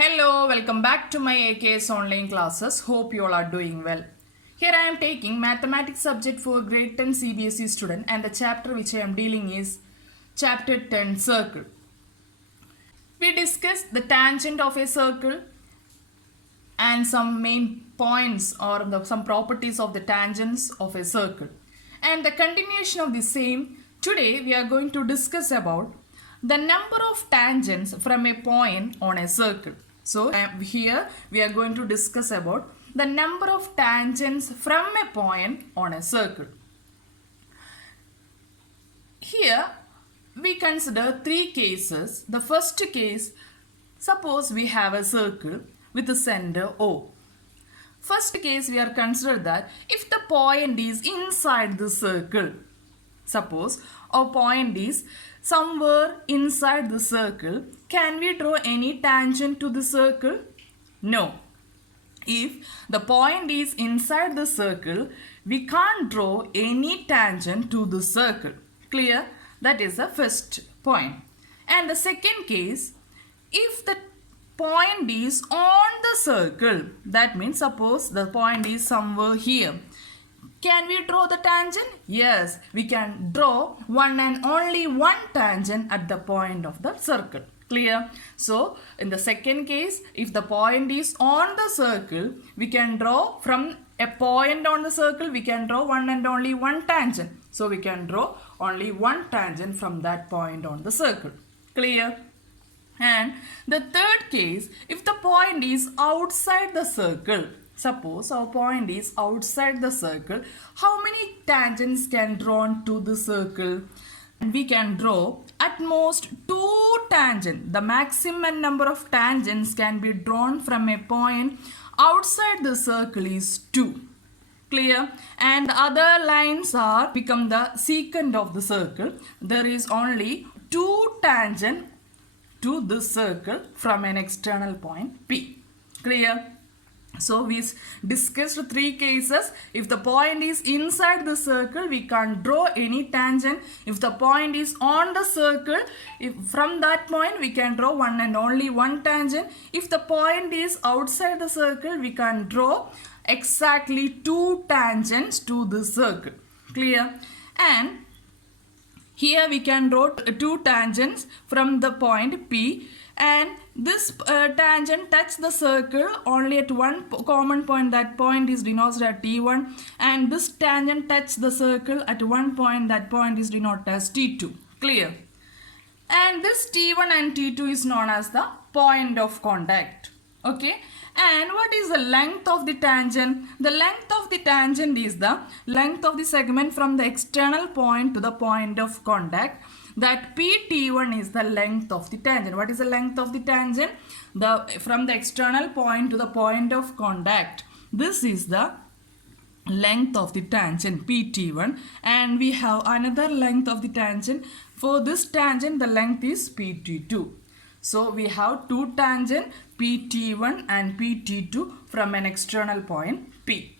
Hello, welcome back to my AKS online classes. Hope you all are doing well. Here I am taking mathematics subject for grade 10 CBSE student, and the chapter which I am dealing is chapter 10 circle. We discussed the tangent of a circle and some main points or some properties of the tangents of a circle. And the continuation of the same, today we are going to discuss about the number of tangents from a point on a circle. So here we are going to discuss about the number of tangents from a point on a circle. Here we consider three cases. The first case, suppose we have a circle with a center O. First case we are considered that if the point is inside the circle, suppose our point is somewhere inside the circle, can we draw any tangent to the circle? No. If the point is inside the circle, we can't draw any tangent to the circle. Clear? That is the first point. And the second case, if the point is on the circle, that means suppose the point is somewhere here, can we draw the tangent? Yes, we can draw one and only one tangent at the point of the circle. Clear? So, in the second case, if the point is on the circle, we can draw from a point on the circle, we can draw one and only one tangent. So, we can draw only one tangent from that point on the circle. Clear? And the third case, if the point is outside the circle, suppose our point is outside the circle, how many tangents can drawn to the circle? And we can draw at most two tangents. The maximum number of tangents can be drawn from a point outside the circle is 2. Clear? And the other lines are become the secant of the circle. There is only 2 tangents to this circle from an external point P. Clear? So we discussed three cases. If the point is inside the circle, we can't draw any tangent. If the point is on the circle, from that point we can draw one and only one tangent. If the point is outside the circle, we can draw exactly 2 tangents to the circle. Clear? And here we can draw 2 tangents from the point P, and this tangent touch the circle only at one common point. That point is denoted as T1, and this tangent touch the circle at one point. That point is denoted as T2. Clear? And this T1 and T2 is known as the point of contact. Okay? And what is the length of the tangent? The length of the tangent is the length of the segment from the external point to the point of contact. That PT1 is the length of the tangent. What is the length of the tangent? From the external point to the point of contact. This is the length of the tangent PT1, and we have another length of the tangent. For this tangent, the length is PT2. So we have 2 tangents, PT1 and PT2 from an external point P.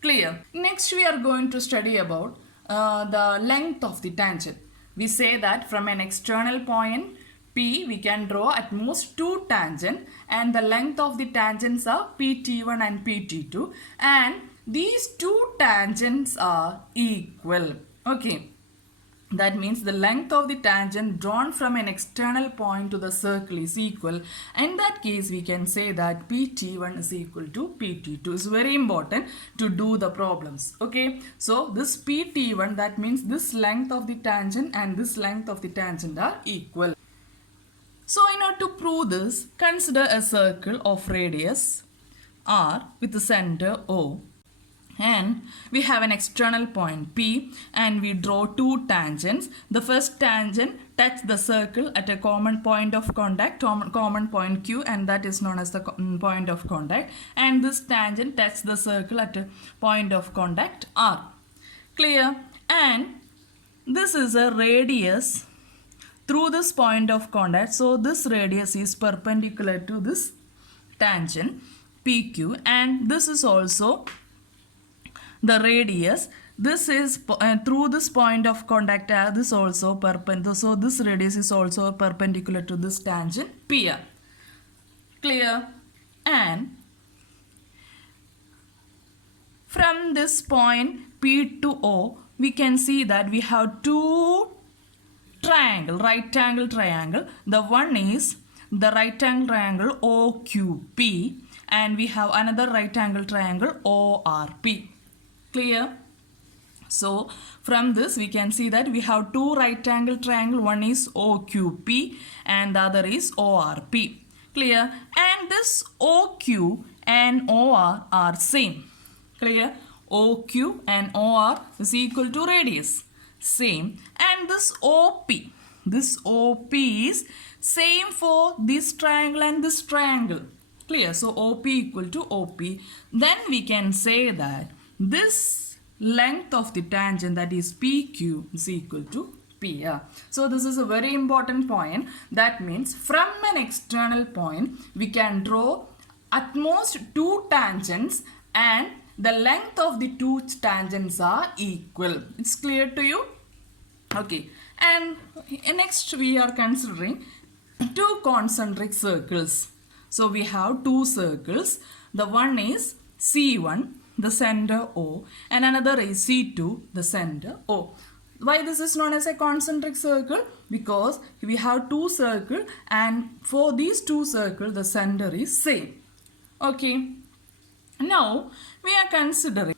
Clear? Next we are going to study about the length of the tangent. We say that from an external point P, we can draw at most 2 tangents, and the length of the tangents are PT1 and PT2, and these 2 tangents are equal. Okay. That means the length of the tangent drawn from an external point to the circle is equal. In that case, we can say that PT1 is equal to PT2. It's very important to do the problems. Okay. So this PT1, that means this length of the tangent and this length of the tangent are equal. So in order to prove this, consider a circle of radius R with the center O. And we have an external point P, and we draw 2 tangents. The first tangent touch the circle at a common point of contact, common point Q, and that is known as the point of contact. And this tangent touch the circle at a point of contact R. Clear? And this is a radius through this point of contact. So this radius is perpendicular to this tangent PQ, and this is also the radius. This is through this point of contact, this also perpendicular. So this radius is also perpendicular to this tangent PR. Clear? And from this point P to O, we can see that we have two right angle triangle. The one is the right angle triangle OQP, and we have another right angle triangle ORP. Clear? So from this we can see that we have two right angle triangle. One is OQP and the other is ORP. Clear? And this OQ and OR are same. Clear? OQ and OR is equal to radius. Same. And this OP is same for this triangle and this triangle. Clear? So OP equal to OP. Then we can say that this length of the tangent, that is PQ, is equal to PR. So this is a very important point. That means from an external point we can draw at most two tangents and the length of the two tangents are equal. It's clear to you? Okay. And next we are considering two concentric circles. So we have two circles. The one is C1, the center O, and another is C2, the center O. Why this is known as a concentric circle? Because we have two circles and for these two circles the center is same. Okay. Now we are considering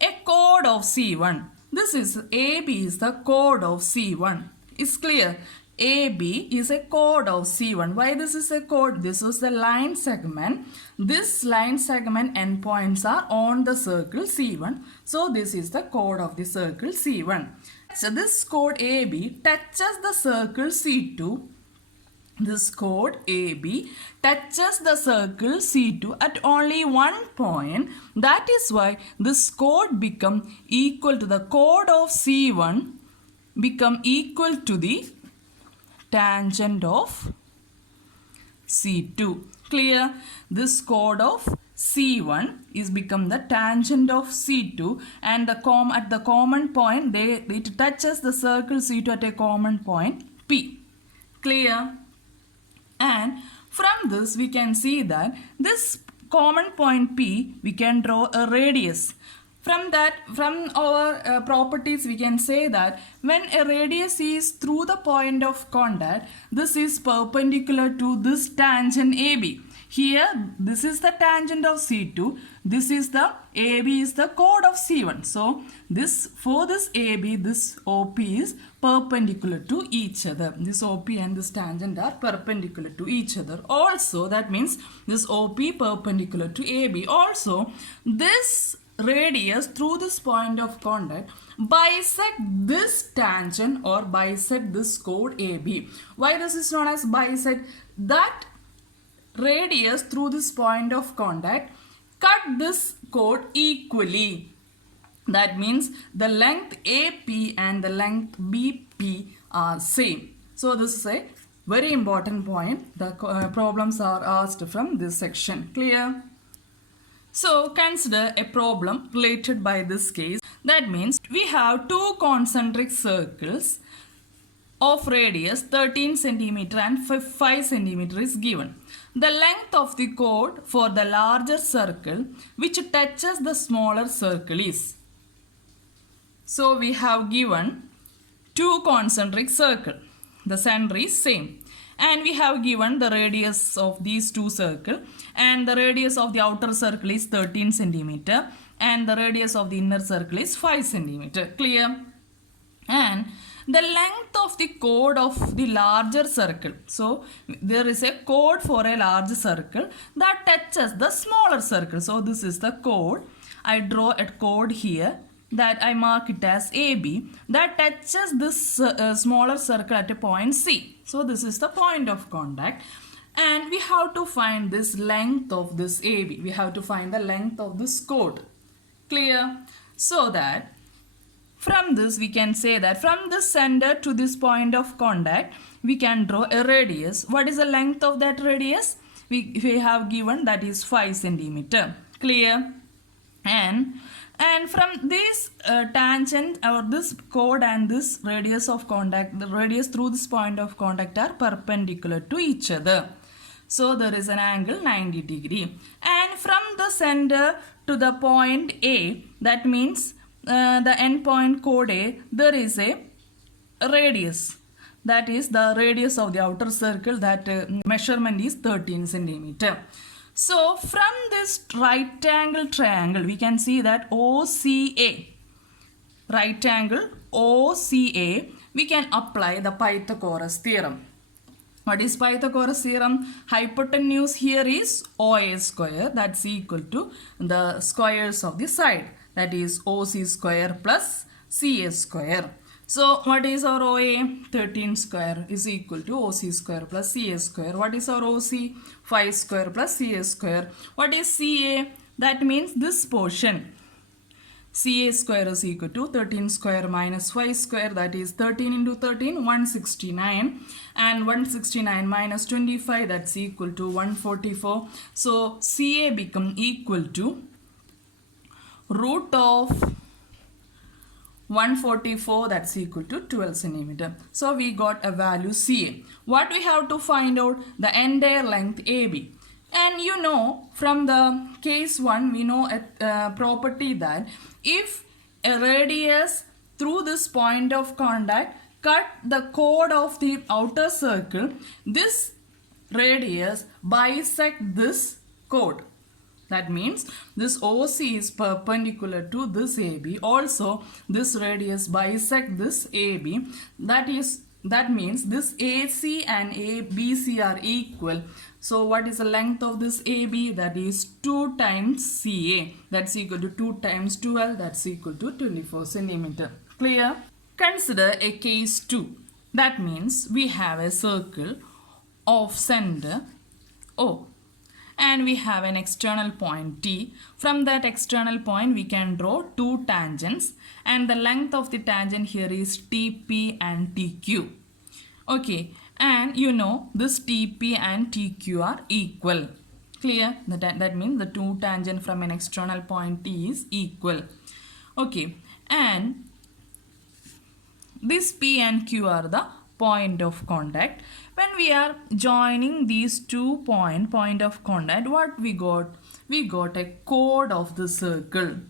a chord of C1. This is AB is the chord of C1. It's clear? AB is a chord of C1. Why this is a chord? This is the line segment. This line segment endpoints are on the circle C1. So this is the chord of the circle C1. So this chord AB touches the circle C2. This chord AB touches the circle C2 at only one point. That is why this chord become equal to the chord of C1 become equal to the tangent of C2. Clear? This chord of C1 is become the tangent of C2 and at the common point it touches the circle C2 at a common point P. Clear? And from this we can see that this common point P we can draw a radius. From our properties we can say that when a radius is through the point of contact, this is perpendicular to this tangent AB. Here this is the tangent of C2, this is the AB is the chord of C1. So for this AB, this OP is perpendicular to each other. This OP and this tangent are perpendicular to each other. Also that means this OP perpendicular to AB. Also this radius through this point of contact bisect this tangent or bisect this chord AB. Why this is known as bisect? That radius through this point of contact cut this chord equally. That means the length AP and the length BP are same. So this is a very important point. The problems are asked from this section. Clear? So consider a problem related by this case. That means we have two concentric circles of radius 13 cm and 5 cm is given. The length of the chord for the larger circle which touches the smaller circle is. So we have given two concentric circles. The center is same. And we have given the radius of these two circles, and the radius of the outer circle is 13 cm and the radius of the inner circle is 5 cm. Clear? And the length of the chord of the larger circle. So there is a chord for a large circle that touches the smaller circle. So this is the chord. I draw a chord here that I mark it as AB that touches this smaller circle at a point C. So this is the point of contact and we have to find this length of this AB. We have to find the length of this chord. Clear? So that from this we can say that from this center to this point of contact we can draw a radius. What is the length of that radius? We have given that is 5 cm. Clear? And from this tangent or this chord and this radius of contact, the radius through this point of contact are perpendicular to each other. So there is an angle 90 degree. And from the center to the point A, that means the endpoint chord A, there is a radius. That is the radius of the outer circle. That measurement is 13 centimeter. So from this right angle triangle, we can see that OCA, right angle OCA, we can apply the Pythagoras theorem. What is Pythagoras theorem? Hypotenuse here is OA square, that's equal to the squares of the side, that is OC square plus CA square. So what is our OA? 13 square is equal to OC square plus CA square. What is our OC? 5 square plus CA square. What is CA? That means this portion. CA square is equal to 13 square minus 5 square, that is 13 into 13, 169, and 169 minus 25, that's equal to 144. So CA become equal to root of 144, that's equal to 12 centimeter. So we got a value CA. What we have to find out? The entire length AB. And you know, from the case 1, we know a property that if a radius through this point of contact cut the chord of the outer circle, this radius bisect this chord. That means this OC is perpendicular to this AB. Also, this radius bisect this AB. That means this AC and BC are equal. So what is the length of this AB? That is 2 times CA. That's equal to 2 times 12. That's equal to 24 centimeter. Clear? Consider a case 2. That means we have a circle of center O. And we have an external point T. From that external point we can draw 2 tangents, and the length of the tangent here is TP and TQ. Okay, and you know this TP and TQ are equal. Clear? That means the 2 tangent from an external point T is equal. Okay, and this P and Q are the point of contact. When we are joining these 2 point of contact, what we got? We got a chord of the circle.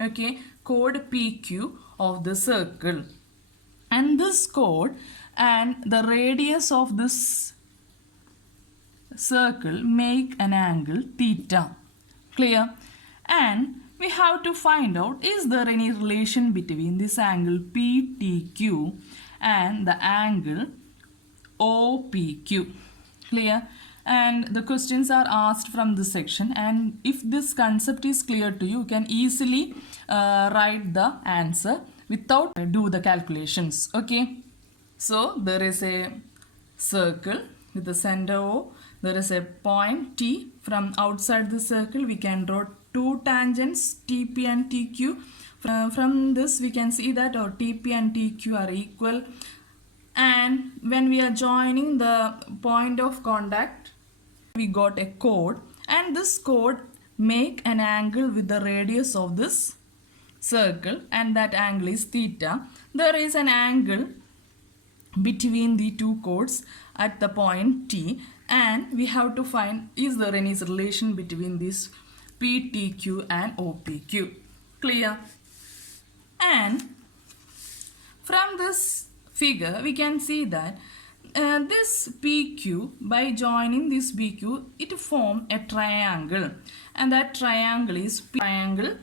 Okay, chord PQ of the circle. And this chord and the radius of this circle make an angle theta. Clear? And we have to find out, is there any relation between this angle PTQ and the angle OPQ. Clear? And the questions are asked from this section, and if this concept is clear to you, you can easily write the answer without do the calculations. Okay, so there is a circle with the center O. There is a point T. From outside the circle we can draw 2 tangents TP and TQ. From this we can see that our TP and TQ are equal. And when we are joining the point of contact, we got a chord, and this chord make an angle with the radius of this circle, and that angle is theta. There is an angle between the 2 chords at the point T, and we have to find, is there any relation between this PTQ and OPQ. Clear? And from this figure we can see that this PQ, by joining this BQ, it form a triangle, and that triangle is triangle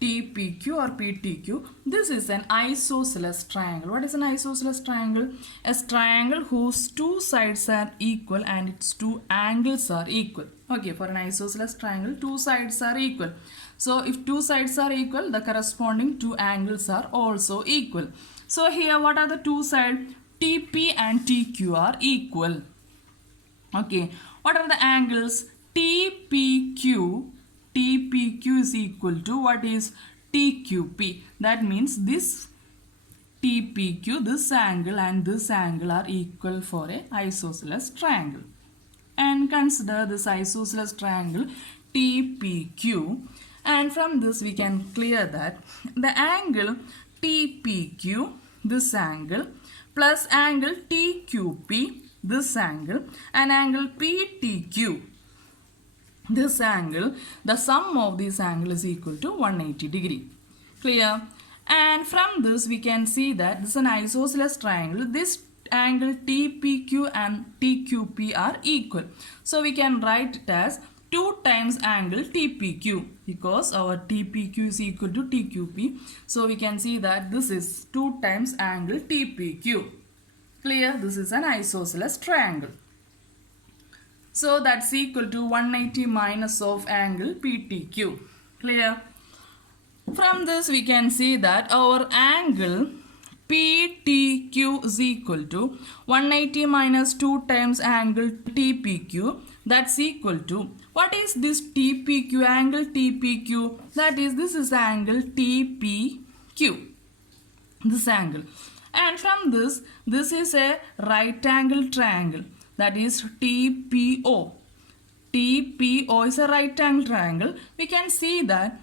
TPQ or PTQ. This is an isosceles triangle. What is an isosceles triangle? A triangle whose 2 sides are equal and its 2 angles are equal. Okay, for an isosceles triangle, 2 sides are equal. So if 2 sides are equal, the corresponding 2 angles are also equal. So here what are the 2 sides? TP and TQ are equal. Okay, what are the angles? TPQ is equal to what is TQP. That means this TPQ, this angle and this angle are equal for a isosceles triangle. And consider this isosceles triangle TPQ, and from this we can clear that the angle TPQ, this angle, plus angle TQP, this angle, and angle PTQ. This angle, the sum of this angle is equal to 180 degree. Clear? And from this we can see that this is an isosceles triangle. This angle TPQ and TQP are equal. So we can write it as 2 times angle TPQ, because our TPQ is equal to TQP. So we can see that this is 2 times angle TPQ. Clear? This is an isosceles triangle. So that's equal to 180 minus of angle PTQ. Clear? From this we can see that our angle PTQ is equal to 180 minus 2 times angle TPQ. That's equal to, what is this TPQ, angle TPQ? That is, this is angle TPQ, this angle. And from this is a right angle triangle, that is TPO. TPO is a right angle triangle. We can see that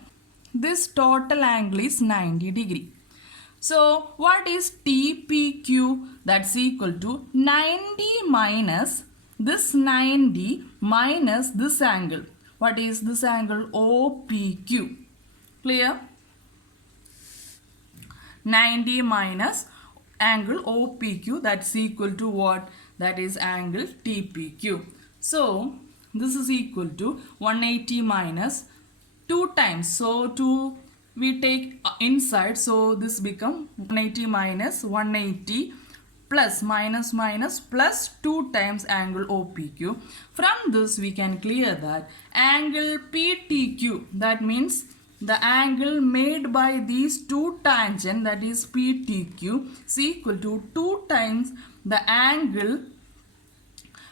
this total angle is 90 degree. So what is TPQ? That's equal to 90 minus this 90 minus this angle. What is this angle? OPQ. Clear? 90 minus angle OPQ, that's equal to what? That is angle TPQ. So this is equal to 180 minus 2 times. So we take inside, so this become 180 minus 180 plus minus minus plus 2 times angle OPQ. From this we can clear that angle PTQ, that means the angle made by these two tangents, that is PTQ, is equal to 2 times the angle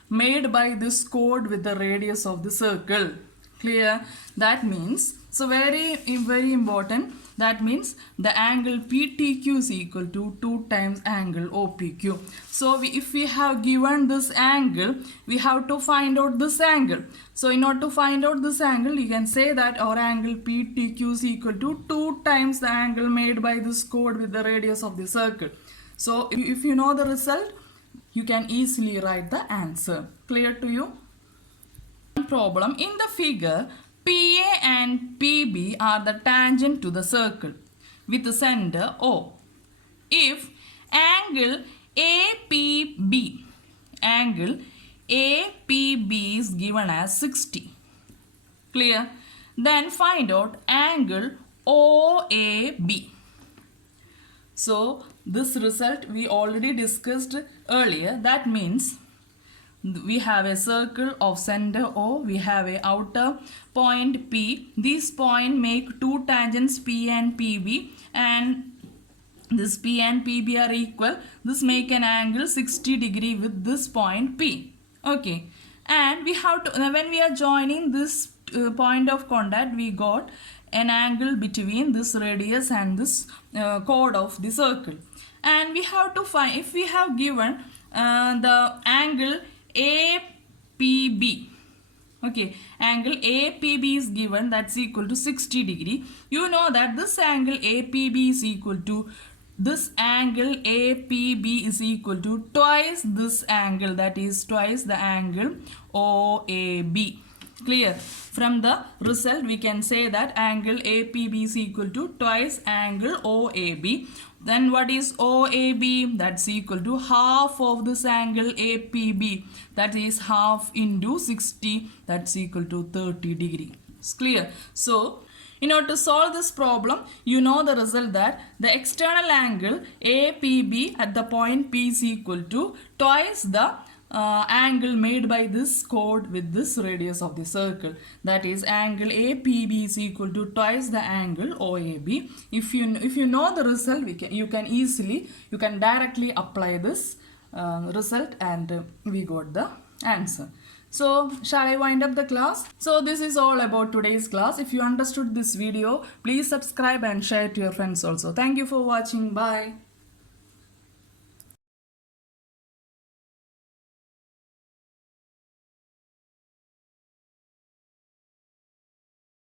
made by this chord with the radius of the circle. Clear? That means, so very important, that means the angle PTQ is equal to 2 times angle OPQ. So if we have given this angle, we have to find out this angle. So in order to find out this angle, you can say that our angle PTQ is equal to 2 times the angle made by this chord with the radius of the circle. So if you know the result, you can easily write the answer. Clear to you? Problem. In the figure, PA and PB are the tangent to the circle with the center O. If angle APB is given as 60, clear? Then find out angle OAB. So this result we already discussed earlier. That means we have a circle of center O, we have a outer point P. This point make two tangents P and PB, and this P and PB are equal. This make an angle 60 degree with this point P. Okay, and we have to, when we are joining this point of contact, we got an angle between this radius and this chord of the circle. And we have to find, if we have given the angle APB, okay, angle APB is given, that's equal to 60 degree. You know that this angle APB is equal to, this angle APB is equal to twice this angle, that is twice the angle OAB. Clear? From the result we can say that angle APB is equal to twice angle OAB. Then what is OAB? That's equal to half of this angle APB. That is half into 60. That's equal to 30 degree. It's clear? So in order to solve this problem, you know the result that the external angle APB at the point P is equal to twice the angle made by this chord with this radius of the circle. That is angle APB is equal to twice the angle OAB. If you know the result, you can directly apply this result, and we got the answer. So shall I wind up the class? So this is all about today's class. If you understood this video, please subscribe and share to your friends also. Thank you for watching. Bye.